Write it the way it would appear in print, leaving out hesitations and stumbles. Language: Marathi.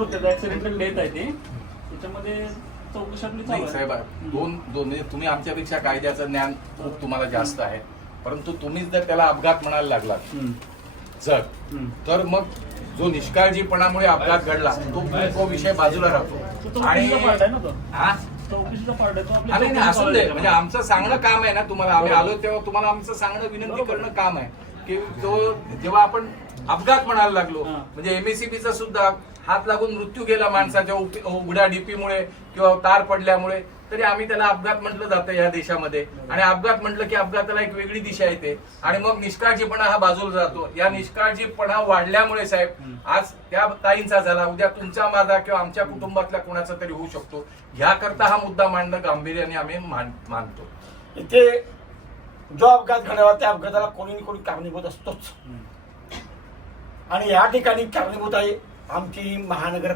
ऍक्सिडेंटल डेथ आहे ती त्याच्यामध्ये चौकशी आपली चालू नाही आहे. साहेब, दोन म्हणजे तुम्ही आमच्यापेक्षा कायद्याचं ज्ञान खूप तुम्हाला जास्त आहे, परंतु तुम्हीच जर त्याला अपघात म्हणायला लागलात जर तर मग जो निष्काळजीपणामुळे अपघात घडला तो विषय बाजूला राहतो. आणि पार्ट आहे ना तो हा चौकशीचा पार्ट आहे तो नाही आपल्या नाही, असू दे, म्हणजे आमचं सांगणं काम आहे ना तुम्हाला. आम्ही आलो तेव्हा तुम्हाला आमचं सांगणं विनंती करणं काम आहे की तो जेव्हा आपण अपघात म्हणायला लागलो म्हणजे एमएससीबीचा सुद्धा हात लागून मृत्यू गेला माणसाच्या उघड्या डीपीमुळे किंवा तार पडल्यामुळे, तरी आम्ही त्याला अपघात म्हटलं जातं या देशामध्ये. आणि अपघात म्हटलं की अपघाताला एक वेगळी दिशा येते आणि मग निष्काळजीपणा हा बाजूला जातो. या निष्काळजीपणा वाढल्यामुळे साहेब आज त्या ताईंचा झाला, उद्या तुमचा माझा किंवा आमच्या कुटुंबातल्या कोणाचा तरी होऊ शकतो. ह्याकरता हा मुद्दा मांडणं गांभीर्याने आम्ही मानतो. इथे जो अपघात घडावा त्या अपघाताला कोणी ना कोणी कारणीभूत असतोच. आणि या ठिकाणी कारणीभूत आहे आमची महानगर